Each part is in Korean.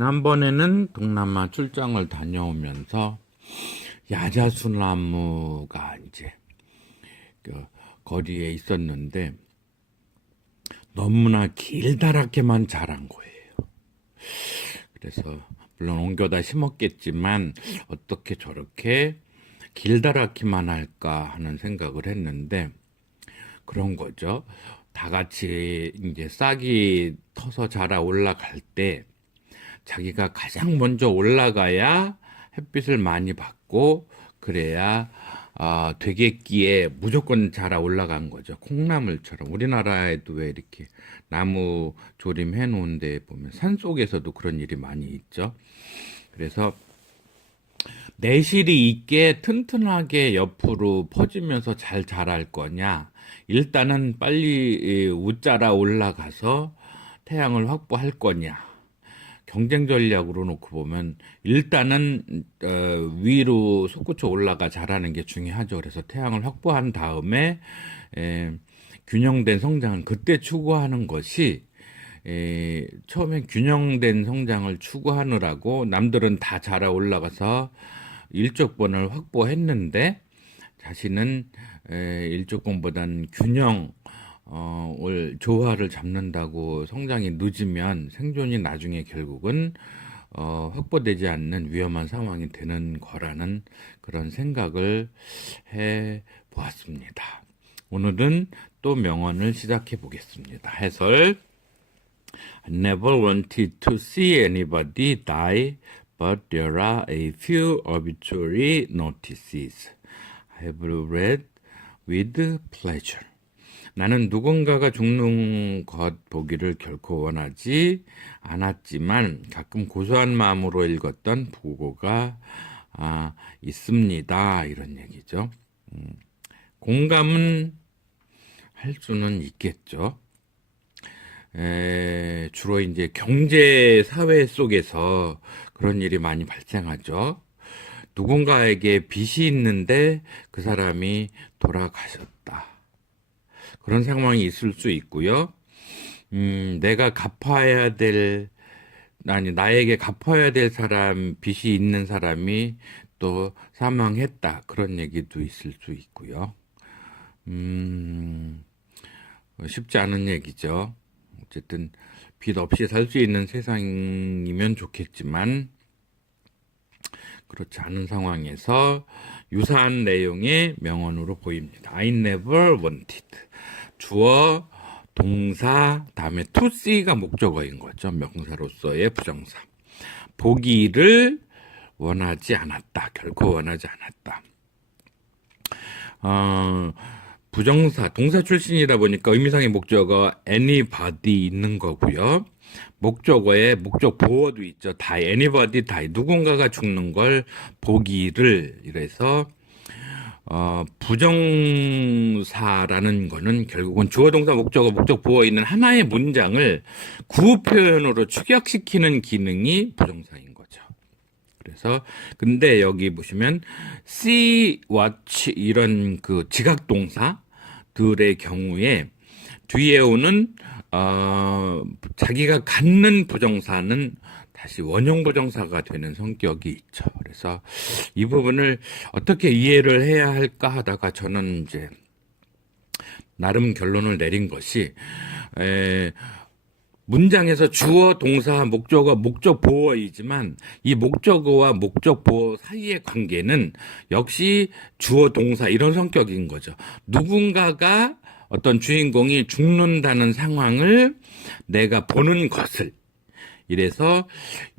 지난번에는 동남아 출장을 다녀오면서 야자수나무가 이제 그 거리에 있었는데 너무나 길다랗게만 자란 거예요. 그래서 물론 옮겨다 심었겠지만 어떻게 저렇게 길다랗기만 할까 하는 생각을 했는데 그런 거죠. 다 같이 이제 싹이 터서 자라 올라갈 때 자기가 가장 먼저 올라가야 햇빛을 많이 받고 그래야 되겠기에 무조건 자라 올라간 거죠. 콩나물처럼 우리나라에도 왜 이렇게 나무 조림해 놓은 데 보면 산속에서도 그런 일이 많이 있죠. 그래서 내실이 있게 튼튼하게 옆으로 퍼지면서 잘 자랄 거냐, 일단은 빨리 웃자라 올라가서 태양을 확보할 거냐. 경쟁 전략으로 놓고 보면 일단은 위로 솟구쳐 올라가 자라는 게 중요하죠. 그래서 태양을 확보한 다음에 균형된 성장은 그때 추구하는 것이 처음엔 균형된 성장을 추구하느라고 남들은 다 자라 올라가서 일족번을 확보했는데 자신은 일족번보다는 균형 조화를 잡는다고 성장이 늦으면 생존이 나중에 결국은 확보되지 않는 위험한 상황이 되는 거라는 그런 생각을 해 보았습니다. 오늘은 또 명언을 시작해 보겠습니다. 해설. I never wanted to see anybody die, but there are a few obituary notices I have read with pleasure. 나는 누군가가 죽는 것 보기를 결코 원하지 않았지만 가끔 고소한 마음으로 읽었던 보고가 있습니다. 이런 얘기죠. 공감은 할 수는 있겠죠. 주로 이제 경제 사회 속에서 그런 일이 많이 발생하죠. 누군가에게 빚이 있는데 그 사람이 돌아가셨다. 그런 상황이 있을 수 있고요. 내가 갚아야 될, 나에게 갚아야 될 사람, 빚이 있는 사람이 또 사망했다. 그런 얘기도 있을 수 있고요. 쉽지 않은 얘기죠. 어쨌든 빚 없이 살 수 있는 세상이면 좋겠지만 그렇지 않은 상황에서 유사한 내용의 명언으로 보입니다. I never wanted. 주어, 동사, 다음에 to see가 목적어인 거죠. 명사로서의 부정사. 보기를 원하지 않았다. 결코 원하지 않았다. 부정사, 동사 출신이다 보니까 의미상의 목적어 anybody 있는 거고요. 목적어에 목적 보어도 있죠. die, anybody die. 누군가가 죽는 걸 보기를 이래서 부정사라는 거는 결국은 주어, 동사, 목적어, 목적 보어 있는 하나의 문장을 구호 표현으로 축약시키는 기능이 부정사인 거죠. 그래서 근데 여기 보시면 see, watch 이런 그 지각 동사들의 경우에 뒤에 오는 자기가 갖는 부정사는 다시 원형 부정사가 되는 성격이 있죠. 그래서 이 부분을 어떻게 이해를 해야 할까 하다가 저는 이제 나름 결론을 내린 것이 문장에서 주어, 동사, 목적어, 목적 보어이지만 이 목적어와 목적 보어 사이의 관계는 역시 주어, 동사 이런 성격인 거죠. 누군가가 어떤 주인공이 죽는다는 상황을 내가 보는 것을 이래서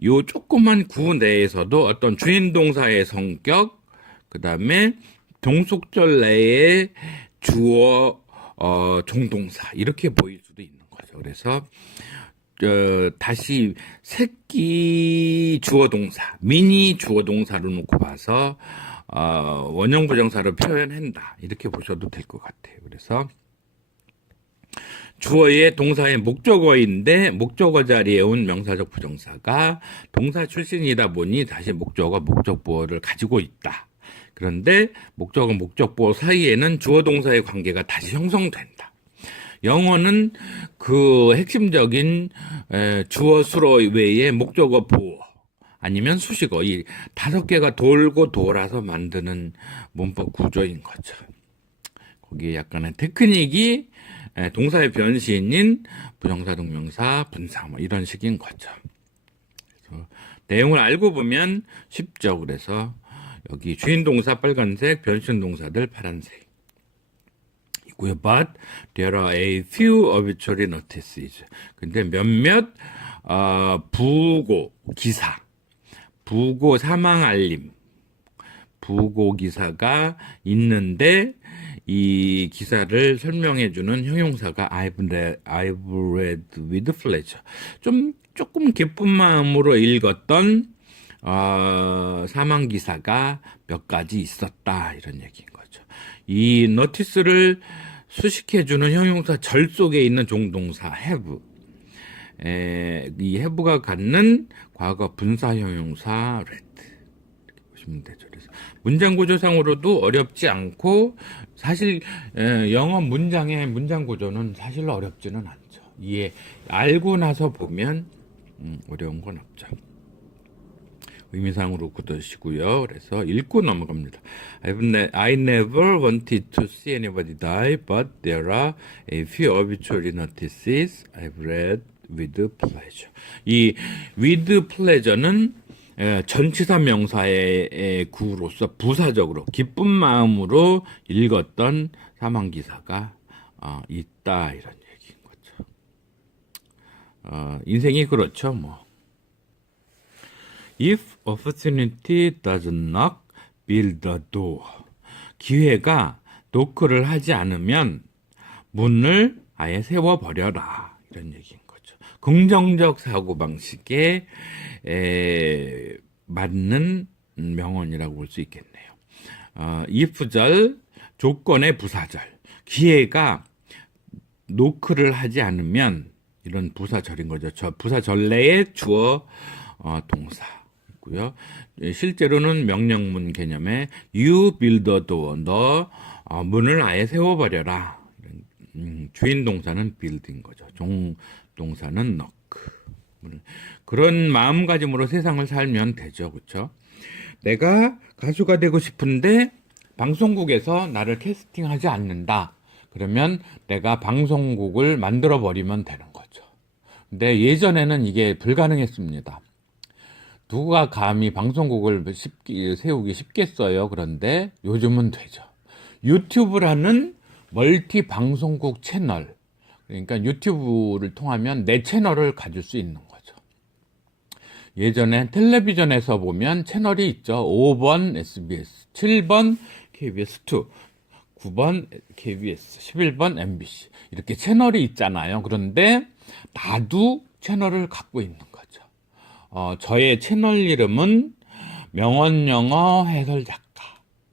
요 조그만 구 내에서도 어떤 주인 동사의 성격, 그 다음에 동속절 내의 주어, 종동사 이렇게 보일 수도 있는 거죠. 그래서 다시 새끼 주어 동사, 미니 주어 동사로 놓고 봐서 원형 부정사로 표현한다 이렇게 보셔도 될 것 같아요. 그래서 주어의 동사의 목적어인데 목적어 자리에 온 명사적 부정사가 동사 출신이다 보니 다시 목적어, 목적보어를 가지고 있다. 그런데 목적어, 목적보어 사이에는 주어, 동사의 관계가 다시 형성된다. 영어는 그 핵심적인 주어 수로 외에 목적어 보어 아니면 수식어 이 5개가 돌고 돌아서 만드는 문법 구조인 거죠. 거기에 약간의 테크닉이 동사의 변신인 부정사, 동명사, 분사 뭐 이런 식인 거죠. 그래서 내용을 알고 보면 쉽죠. 그래서 여기 주인 동사 빨간색, 변신 동사들 파란색 있고요. But there are a few obituary notices. 근데 몇몇 부고 기사, 부고 사망 알림, 부고 기사가 있는데 이 기사를 설명해주는 형용사가 I've read with pleasure. 조금 기쁜 마음으로 읽었던 사망 기사가 몇 가지 있었다 이런 얘기인 거죠. 이 notice를 수식해주는 형용사 절 속에 있는 종동사 have. 이 have가 갖는 과거 분사 형용사 read. 이렇게 보시면 되죠. 그래서 문장 구조상으로도 어렵지 않고 사실 영어 문장의 문장 구조는 사실 어렵지는 않죠. 이해 알고 나서 보면 어려운 건 없죠. 의미상으로 굳으시고요. 그래서 읽고 넘어갑니다. I never wanted to see anybody die, but there are a few obituary notices I've read with pleasure. 이 with pleasure는 전치사 명사의 구로서 부사적으로 기쁜 마음으로 읽었던 사망 기사가 있다 이런 얘기인 거죠. 인생이 그렇죠, 뭐. If opportunity does knock, build the door. 기회가 노크를 하지 않으면 문을 아예 세워버려라 이런 얘기인 거죠. 긍정적 사고방식에 맞는 명언이라고 볼 수 있겠네요. if절, 조건의 부사절. 기회가 노크를 하지 않으면 이런 부사절인 거죠. 저 부사절 내에 주어 동사 있고요. 실제로는 명령문 개념에 you build the door. 너 문을 아예 세워버려라. 주인 동사는 build인 거죠. 종 동사는 knock. 그런 마음가짐으로 세상을 살면 되죠. 그렇죠? 내가 가수가 되고 싶은데 방송국에서 나를 캐스팅하지 않는다. 그러면 내가 방송국을 만들어 버리면 되는 거죠. 근데 예전에는 이게 불가능했습니다. 누가 감히 방송국을 세우기 쉽겠어요. 그런데 요즘은 되죠. 유튜브라는 멀티 방송국 채널, 그러니까 유튜브를 통하면 내 채널을 가질 수 있는 거죠. 예전에 텔레비전에서 보면 채널이 있죠. 5번 SBS, 7번 KBS2, 9번 KBS, 11번 MBC 이렇게 채널이 있잖아요. 그런데 나도 채널을 갖고 있는 거죠. 저의 채널 이름은 명언영어 해설 작가.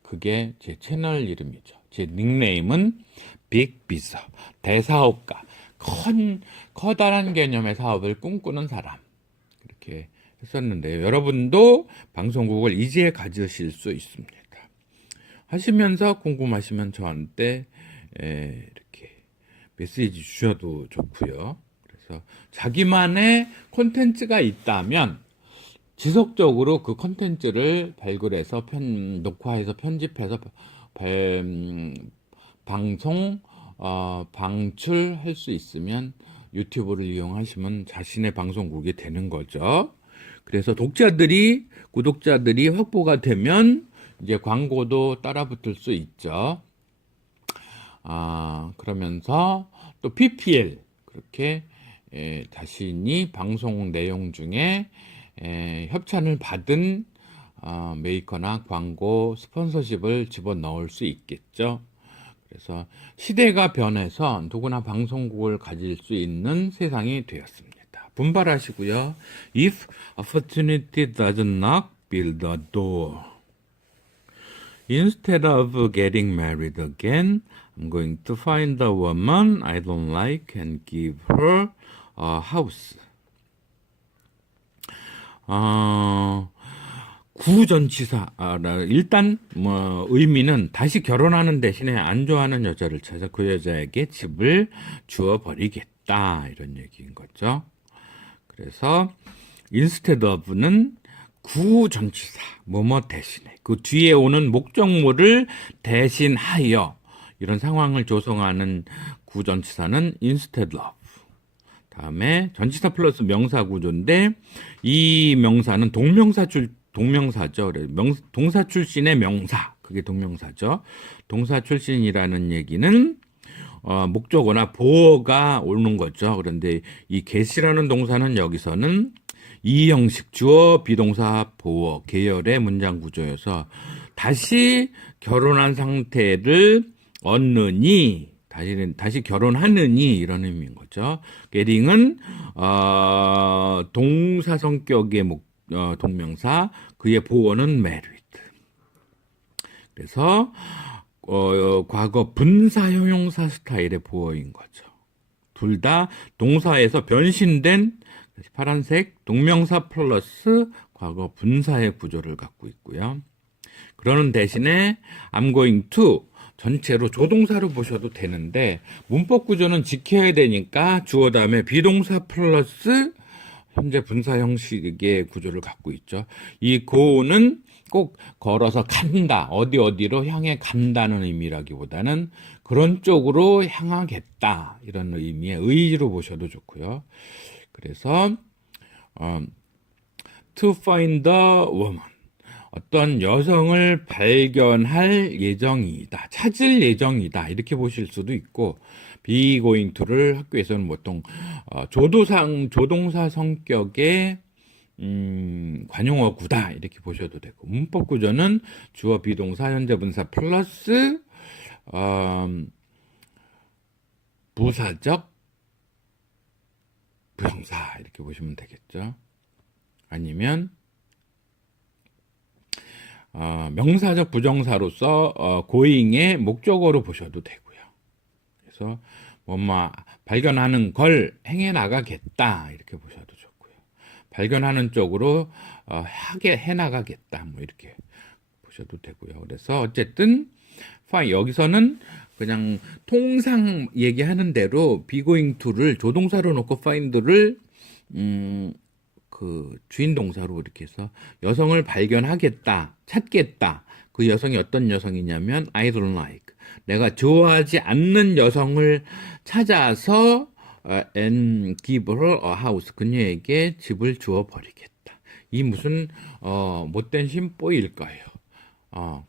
그게 제 채널 이름이죠. 제 닉네임은 빅비서, 대사업가, 커다란 개념의 사업을 꿈꾸는 사람. 이렇게 했었는데요. 여러분도 방송국을 이제 가지실 수 있습니다. 하시면서 궁금하시면 저한테 이렇게 메시지 주셔도 좋고요. 그래서 자기만의 콘텐츠가 있다면 지속적으로 그 콘텐츠를 발굴해서 녹화해서 편집해서 방송 방출할 수 있으면 유튜브를 이용하시면 자신의 방송국이 되는 거죠. 그래서 구독자들이 확보가 되면 이제 광고도 따라붙을 수 있죠. 그러면서 또 PPL 그렇게 자신이 방송 내용 중에 협찬을 받은 메이커나 광고 스폰서십을 집어넣을 수 있겠죠. 그래서 시대가 변해서 누구나 방송국을 가질 수 있는 세상이 되었습니다. 분발하시고요. If opportunity does knock, build a door. Instead of getting married again, I'm going to find a woman I don't like and give her a house. 구전치사. 일단 의미는 다시 결혼하는 대신에 안 좋아하는 여자를 찾아 그 여자에게 집을 주어 버리겠다 이런 얘기인 거죠. 그래서 instead of는 구전치사 뭐뭐 대신에 그 뒤에 오는 목적물을 대신하여 이런 상황을 조성하는 구전치사는 instead of. 다음에 전치사 플러스 명사 구조인데 이 명사는 동명사죠. 동사 출신의 명사. 그게 동명사죠. 동사 출신이라는 얘기는 목적어나 보어가 오는 거죠. 그런데 이 get이라는 동사는 여기서는 이 형식 주어 비동사 보어 계열의 문장 구조여서 다시 결혼한 상태를 얻느니 다시 결혼하느니 이런 의미인 거죠. getting은 동사 성격의 동명사, 그의 보어는 married. 그래서 과거 분사 형용사 스타일의 보어인 거죠. 둘 다 동사에서 변신된 파란색 동명사 플러스 과거 분사의 구조를 갖고 있고요. 그러는 대신에 I'm going to 전체로 조동사로 보셔도 되는데 문법 구조는 지켜야 되니까 주어 다음에 비동사 플러스 현재 분사 형식의 구조를 갖고 있죠. 이 go는 꼭 걸어서 간다, 어디로 향해 간다는 의미라기보다는 그런 쪽으로 향하겠다 이런 의미의 의지로 보셔도 좋고요. 그래서 to find a woman, 어떤 여성을 발견할 예정이다, 찾을 예정이다 이렇게 보실 수도 있고, be going to를 학교에서는 보통 조동사 성격의 관용어구다 이렇게 보셔도 되고, 문법 구조는 주어 비동사 현재 분사 플러스 부사적 부정사 이렇게 보시면 되겠죠. 아니면 명사적 부정사로서 going의 목적어로 보셔도 되고요. 그래서 뭐뭐 발견하는 걸 행해 나가겠다 이렇게 보셔도 좋고요. 발견하는 쪽으로 해 나가겠다 뭐 이렇게 보셔도 되고요. 그래서 어쨌든 여기서는 그냥 통상 얘기하는 대로 be going to를 조동사로 놓고 find를 그 주인 동사로 이렇게 해서 여성을 발견하겠다, 찾겠다. 그 여성이 어떤 여성이냐면 I don't like, 내가 좋아하지 않는 여성을 찾아서 and give her a house, 그녀에게 집을 주어 버리겠다. 이 무슨 못된 심보일까요?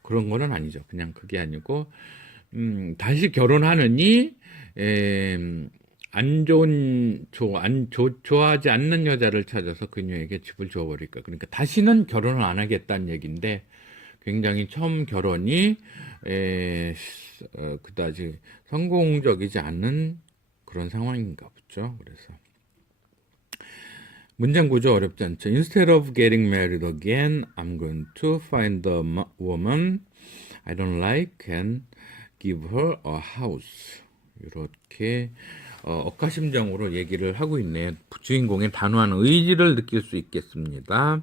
그런 거는 아니죠. 그냥 그게 아니고 다시 결혼하느니 좋아하지 않는 여자를 찾아서 그녀에게 집을 주어버릴까. 그러니까 다시는 결혼을 안 하겠다는 얘기인데 굉장히 처음 결혼이 그다지 성공적이지 않는 그런 상황인가 보죠. 그래서 문장 구조 어렵지 않죠. Instead of getting married again, I'm going to find a woman I don't like and give her a house. 이렇게 억가심정으로 얘기를 하고 있네요. 주인공의 단호한 의지를 느낄 수 있겠습니다.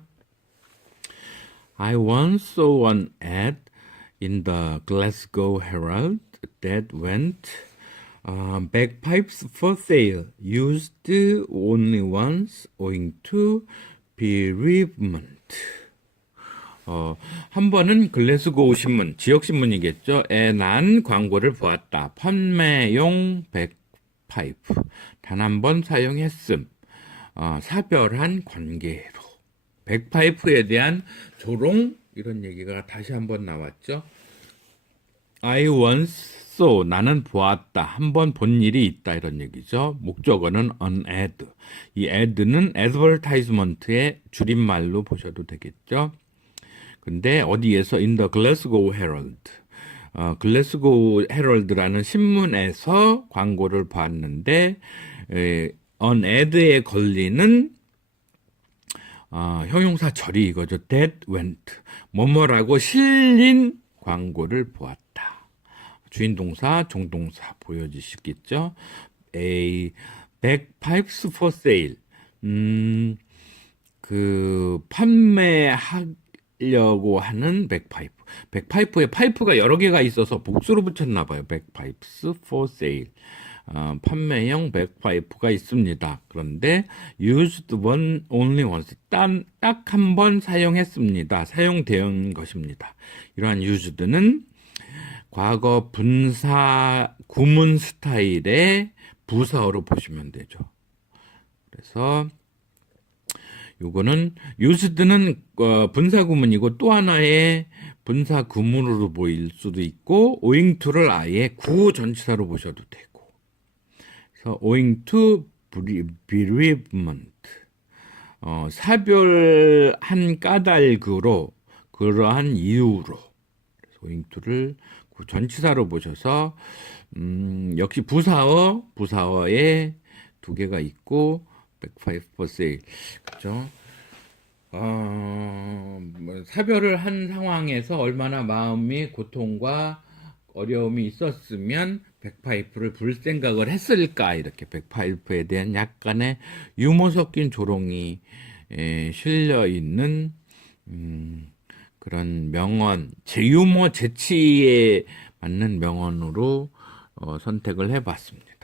I once saw an ad in the Glasgow Herald that went bagpipes for sale, used only once owing to bereavement. 한 번은 글래스고우 신문, 지역 신문이겠죠. 에 난 광고를 보았다. 판매용 백파이프. 단 한 번 사용했음. 사별한 관계로. 백파이프에 대한 조롱, 이런 얘기가 다시 한번 나왔죠. I once saw, 나는 보았다. 한 번 본 일이 있다. 이런 얘기죠. 목적어는 an ad. 이 ad는 advertisement의 줄임말로 보셔도 되겠죠. 근데 어디에서 in the Glasgow Herald, 글래스고우 헤럴드라는 신문에서 광고를 봤는데 on ad에 걸리는 형용사 절이 이거죠. that went, 뭐뭐라고 실린 광고를 보았다. 주인 동사, 종동사 보여지시겠죠? A bagpipes for sale, 그 판매하려고 하는 백파이프. 백파이프에 파이프가 여러 개가 있어서 복수로 붙였나 봐요. bagpipes for sale. 판매형 백파이프가 있습니다. 그런데 used only once, 딱 한 번 사용했습니다. 사용된 것입니다. 이러한 used는 과거 분사 구문 스타일의 부사어로 보시면 되죠. 그래서 요거는 used는 분사 구문이고 또 하나의 분사 구문으로 보일 수도 있고 owing to를 아예 구전치사로 보셔도 되고. 그래서 owing to bereavement, 사별한 까닭으로, 그러한 이유로. 그래서 owing to를 구전치사로 보셔서 역시 부사어에 두 개가 있고 backfire for sale, 그렇죠? 사별을 한 상황에서 얼마나 마음이 고통과 어려움이 있었으면 백파이프를 불 생각을 했을까, 이렇게 백파이프에 대한 약간의 유머 섞인 조롱이 실려 있는 그런 명언, 유머 재치에 맞는 명언으로 선택을 해봤습니다.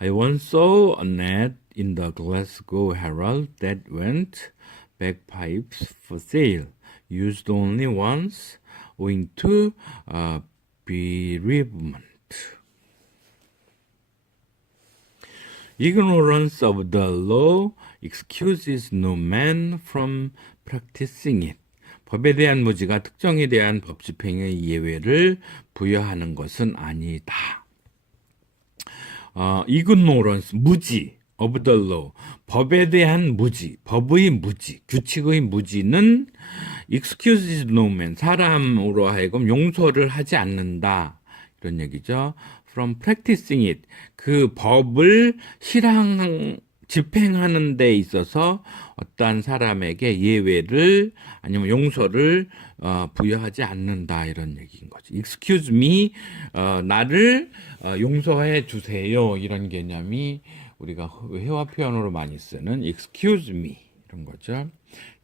I once saw an ad in the Glasgow Herald that went bagpipes for sale, used only once, owing to bereavement. Ignorance of the law excuses no man from practicing it. 법에 대한 무지가 특정에 대한 법 집행의 예외를 부여하는 것은 아니다. ignorance, 무지, of the law, 법에 대한 무지, 법의 무지, 규칙의 무지는 excuses no man, 사람으로 하여금 용서를 하지 않는다, 이런 얘기죠. from practicing it, 그 법을 집행하는 데 있어서 어떠한 사람에게 예외를 아니면 용서를 부여하지 않는다, 이런 얘기인 거죠. Excuse me, 나를 용서해 주세요, 이런 개념이 우리가 회화 표현으로 많이 쓰는 excuse me, 이런 거죠.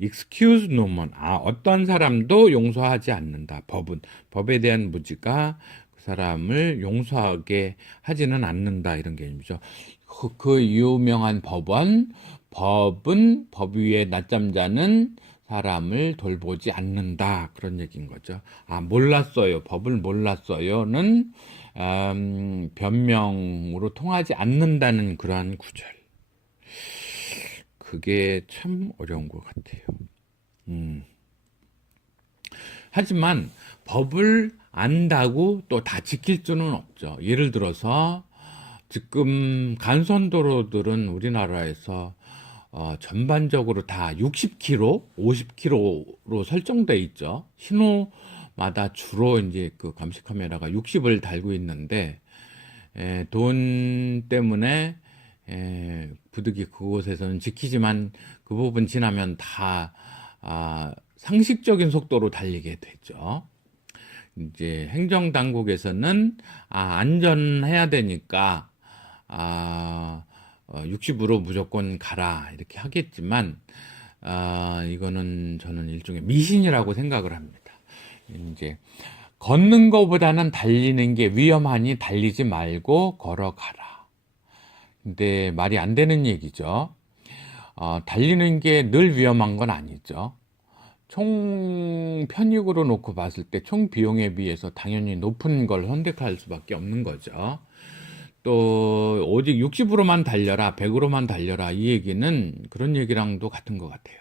excuse no man, 어떤 사람도 용서하지 않는다. 법에 대한 무지가 그 사람을 용서하게 하지는 않는다, 이런 개념이죠. 그 유명한 법은 법 위에 낮잠자는 사람을 돌보지 않는다, 그런 얘기인 거죠. 몰랐어요, 법을 몰랐어요는 변명으로 통하지 않는다는 그러한 구절. 그게 참 어려운 것 같아요. 하지만 법을 안다고 또 다 지킬 수는 없죠. 예를 들어서 지금 간선도로들은 우리나라에서 전반적으로 다 60km, 50km로 설정돼 있죠. 신호마다 주로 이제 그 감시 카메라가 60을 달고 있는데, 돈 때문에 부득이 그곳에서는 지키지만 그 부분 지나면 다 상식적인 속도로 달리게 되죠. 이제 행정당국에서는 안전해야 되니까 60으로 무조건 가라, 이렇게 하겠지만 이거는 저는 일종의 미신이라고 생각을 합니다. 이제 걷는 것보다는 달리는 게 위험하니 달리지 말고 걸어가라. 근데 말이 안 되는 얘기죠. 달리는 게 늘 위험한 건 아니죠. 총 편익으로 놓고 봤을 때 총 비용에 비해서 당연히 높은 걸 선택할 수밖에 없는 거죠. 또 오직 60으로만 달려라, 100으로만 달려라, 이 얘기는 그런 얘기랑도 같은 것 같아요.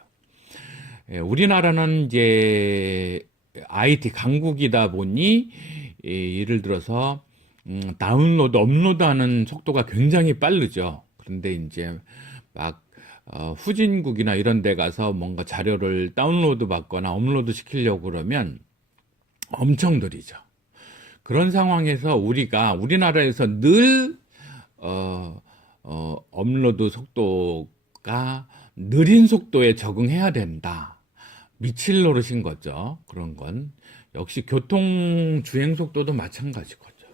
우리나라는 이제 IT 강국이다 보니 예를 들어서 다운로드, 업로드하는 속도가 굉장히 빠르죠. 그런데 이제 막 후진국이나 이런 데 가서 뭔가 자료를 다운로드 받거나 업로드 시키려고 그러면 엄청 느리죠. 그런 상황에서 우리나라에서 늘 업로드 속도가 느린 속도에 적응해야 된다. 미칠 노릇인 거죠. 그런 건 역시 교통 주행 속도도 마찬가지 거죠.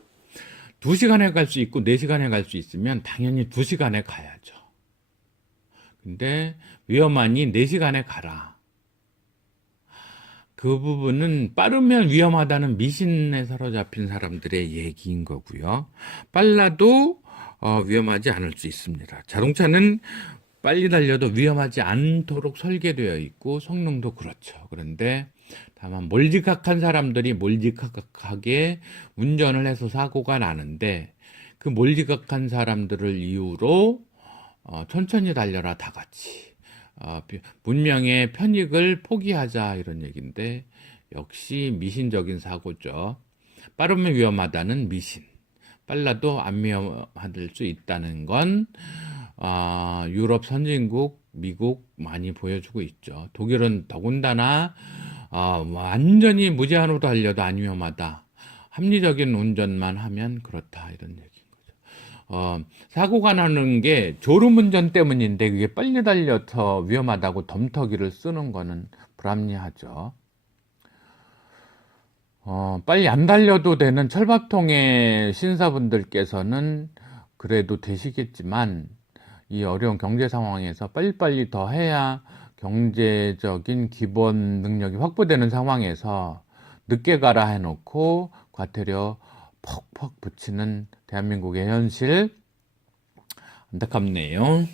2시간에 갈 수 있고 4시간에 갈 수 있으면 당연히 2시간에 가야죠. 근데 위험하니 4시간에 가라. 그 부분은 빠르면 위험하다는 미신에 사로잡힌 사람들의 얘기인 거고요. 빨라도 위험하지 않을 수 있습니다. 자동차는 빨리 달려도 위험하지 않도록 설계되어 있고 성능도 그렇죠. 그런데 다만 몰지각한 사람들이 몰지각하게 운전을 해서 사고가 나는데 그 몰지각한 사람들을 이유로 천천히 달려라 다 같이 문명의 편익을 포기하자 이런 얘기인데 역시 미신적인 사고죠. 빠르면 위험하다는 미신, 빨라도 안 위험할 수 있다는 건 유럽 선진국, 미국 많이 보여주고 있죠. 독일은 더군다나 완전히 무제한으로 달려도 안 위험하다. 합리적인 운전만 하면 그렇다 이런 얘기인 거죠. 사고가 나는 게 졸음운전 때문인데 그게 빨리 달려서 위험하다고 덤터기를 쓰는 거는 불합리하죠. 빨리 안 달려도 되는 철밥통의 신사분들께서는 그래도 되시겠지만 이 어려운 경제 상황에서 빨리빨리 더 해야 경제적인 기본 능력이 확보되는 상황에서 늦게 가라 해놓고 과태료 퍽퍽 붙이는 대한민국의 현실 안타깝네요.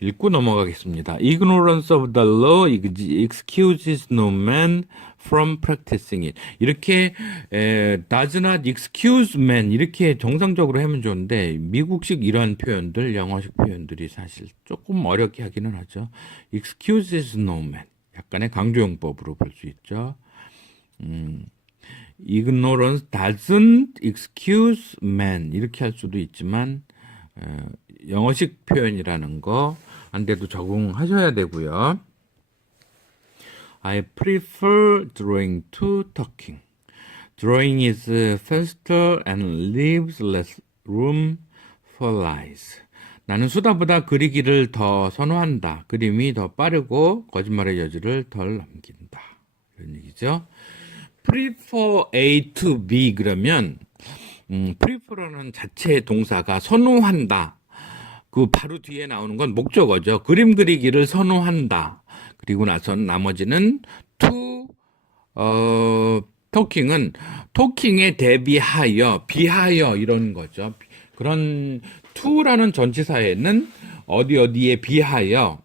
읽고 넘어가겠습니다. Ignorance of the law excuses no man from practicing it. 이렇게 does not excuse man 이렇게 정상적으로 하면 좋은데 미국식 이러한 표현들, 영어식 표현들이 사실 조금 어렵게 하기는 하죠. excuses no man 약간의 강조용법으로 볼 수 있죠. Ignorance doesn't excuse man 이렇게 할 수도 있지만 영어식 표현이라는 거 안 돼도 적응하셔야 되고요. I prefer drawing to talking. Drawing is faster and leaves less room for lies. 나는 수다보다 그리기를 더 선호한다. 그림이 더 빠르고 거짓말의 여지를 덜 남긴다. 이런 얘기죠. prefer A to B 그러면 prefer라는 자체의 동사가 선호한다. 그 바로 뒤에 나오는 건 목적어죠. 그림 그리기를 선호한다. 그리고 나선 나머지는 to talking은 talking에 대비하여 비하여 이런 거죠. 그런 to라는 전치사에는 어디에 비하여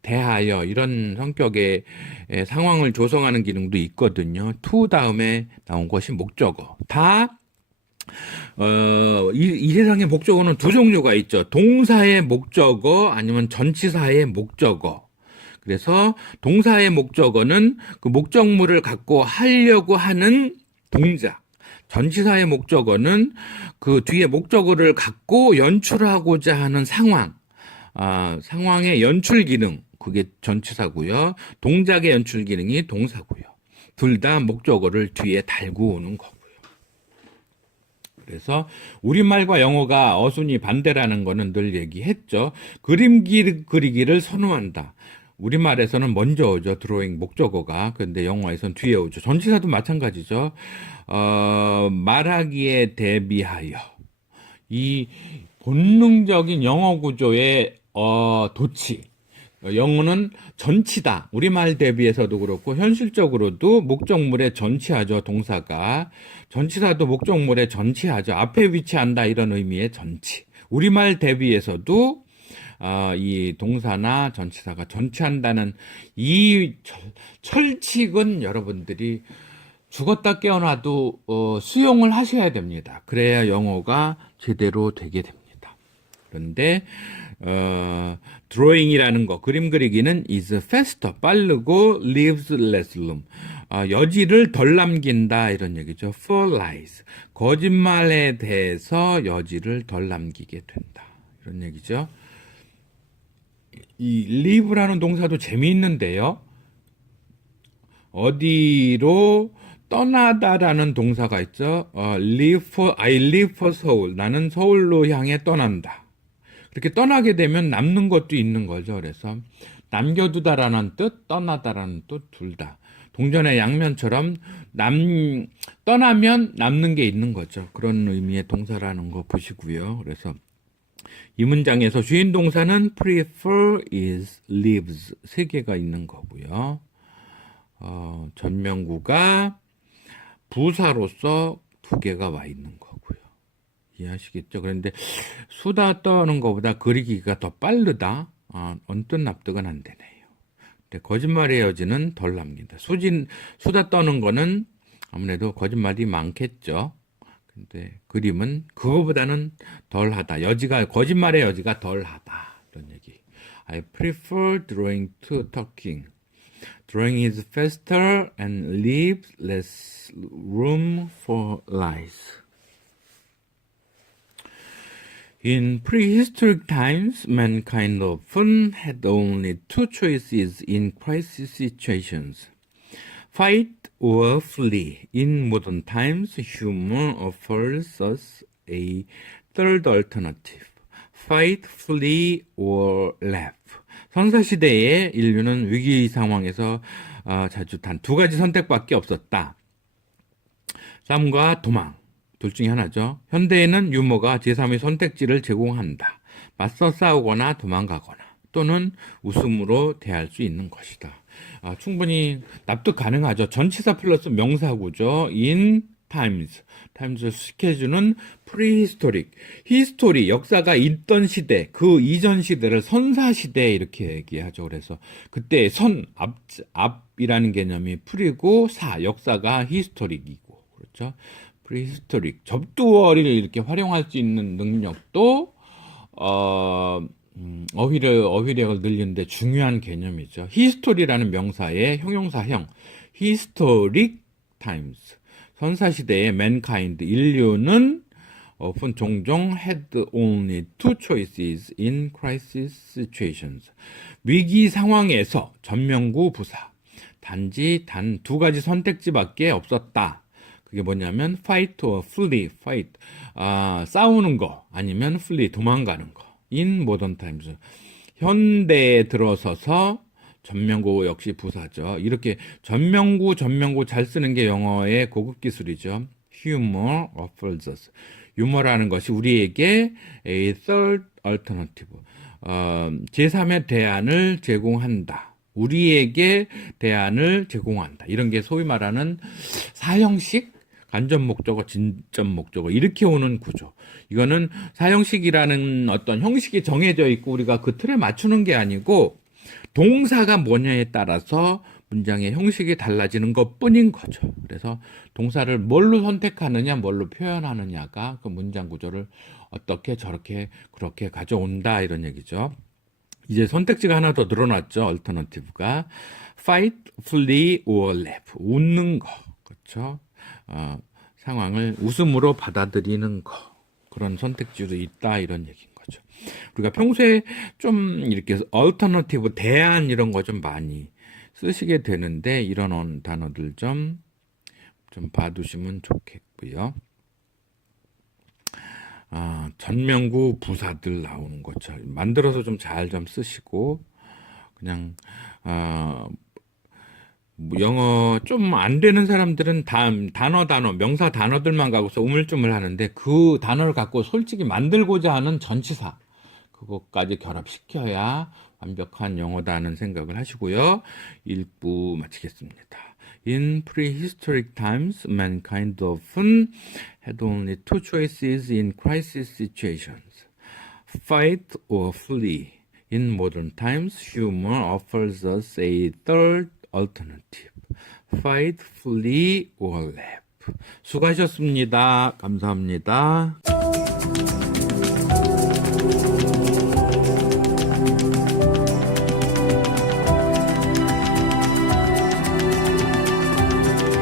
대하여 이런 성격의 상황을 조성하는 기능도 있거든요. to 다음에 나온 것이 목적어. 다 이 세상의 목적어는 두 종류가 있죠. 동사의 목적어 아니면 전치사의 목적어. 그래서 동사의 목적어는 그 목적물을 갖고 하려고 하는 동작. 전치사의 목적어는 그 뒤에 목적어를 갖고 연출하고자 하는 상황. 상황의 연출 기능. 그게 전치사고요. 동작의 연출 기능이 동사고요. 둘 다 목적어를 뒤에 달고 오는 거고요. 그래서 우리말과 영어가 어순이 반대라는 거는 늘 얘기했죠. 그림 그리기를 선호한다. 우리말에서는 먼저 오죠. 드로잉 목적어가. 근데 영어에서는 뒤에 오죠. 전치사도 마찬가지죠. 말하기에 대비하여. 이 본능적인 영어 구조의 도치. 영어는 전치다. 우리말 대비해서도 그렇고 현실적으로도 목적물에 전치하죠. 동사가. 전치사도 목적물에 전치하죠. 앞에 위치한다 이런 의미의 전치. 우리말 대비해서도 이 동사나 전치사가 전치한다는 이 철칙은 여러분들이 죽었다 깨어나도 수용을 하셔야 됩니다. 그래야 영어가 제대로 되게 됩니다. 그런데 drawing이라는 거, 그림 그리기는 is faster, 빠르고 leaves less room, 여지를 덜 남긴다 이런 얘기죠. for lies, 거짓말에 대해서 여지를 덜 남기게 된다 이런 얘기죠. 이 leave라는 동사도 재미있는데요. 어디로 떠나다라는 동사가 있죠. I leave for Seoul, 나는 서울로 향해 떠난다. 이렇게 떠나게 되면 남는 것도 있는 거죠. 그래서 남겨두다라는 뜻, 떠나다라는 뜻 둘 다. 동전의 양면처럼 떠나면 남는 게 있는 거죠. 그런 의미의 동사라는 거 보시고요. 그래서 이 문장에서 주인 동사는 prefer, is, lives 세 개가 있는 거고요. 전명구가 부사로서 두 개가 와 있는 거고요. 이해하시겠죠? 그런데 수다 떠는 것보다 그리기가 더 빠르다. 언뜻 납득은 안 되네요. 근데 거짓말의 여지는 덜 납니다. 수다 떠는 거는 아무래도 거짓말이 많겠죠. 근데 그림은 그거보다는 덜하다. 거짓말의 여지가 덜하다. 이런 얘기. I prefer drawing to talking. Drawing is faster and leaves less room for lies. In prehistoric times, mankind often had only two choices in crisis situations: fight or flee. In modern times, humor offers us a third alternative: fight, flee, or laugh. 선사시대에 인류는 위기 상황에서 자주 단 두 가지 선택밖에 없었다. 싸움과 도망. 둘 중에 하나죠. 현대에는 유머가 제3의 선택지를 제공한다. 맞서 싸우거나 도망가거나 또는 웃음으로 대할 수 있는 것이다. 충분히 납득 가능하죠. 전치사 플러스 명사구죠. in times. times를 수식해주는 prehistoric. history, 역사가 있던 시대, 그 이전 시대를 선사시대 이렇게 얘기하죠. 그래서 그때 앞이라는 개념이 풀이고 역사가 historic이고 그렇죠. prehistoric, 접두어를 이렇게 활용할 수 있는 능력도 어휘력을 늘리는데 중요한 개념이죠. history라는 명사의 형용사형, historic times. 선사시대의 mankind, 인류는 종종 had only two choices in crisis situations. 위기 상황에서 전명구 부사. 단지 단 두 가지 선택지밖에 없었다. 그게 뭐냐면 fight or flee, fight, 싸우는 거 아니면 flee, 도망가는 거. in modern times. 현대에 들어서서 전명구 역시 부사죠. 이렇게 전명구 잘 쓰는 게 영어의 고급 기술이죠. humor offers us. 유머라는 것이 우리에게 a third alternative. 제3의 대안을 제공한다. 우리에게 대안을 제공한다. 이런 게 소위 말하는 사형식, 간접 목적어, 진접 목적어 이렇게 오는 구조. 이거는 사형식이라는 어떤 형식이 정해져 있고 우리가 그 틀에 맞추는 게 아니고 동사가 뭐냐에 따라서 문장의 형식이 달라지는 것뿐인 거죠. 그래서 동사를 뭘로 선택하느냐, 뭘로 표현하느냐가 그 문장 구조를 어떻게 저렇게 그렇게 가져온다 이런 얘기죠. 이제 선택지가 하나 더 늘어났죠. 얼터너티브가 fight, flee or laugh. 웃는 거. 그렇죠? 상황을 웃음으로 받아들이는 거. 그런 선택지도 있다 이런 얘기인 거죠. 우리가 평소에 좀 이렇게 얼터너티브, 대안 이런 거 좀 많이 쓰시게 되는데 이런 단어들 좀 봐두시면 좋겠고요. 전명구 부사들 나오는 거죠. 만들어서 좀 잘 쓰시고 그냥 영어 좀 안 되는 사람들은 단어 명사 단어들만 갖고서 우물쭈물 하는데 그 단어를 갖고 솔직히 만들고자 하는 전치사 그것까지 결합시켜야 완벽한 영어다 하는 생각을 하시고요. 1부 마치겠습니다. In prehistoric times, mankind often had only two choices in crisis situations: fight or flee. In modern times, humor offers us a third alternative: fight, flee, or laugh. 수고하셨습니다. 감사합니다.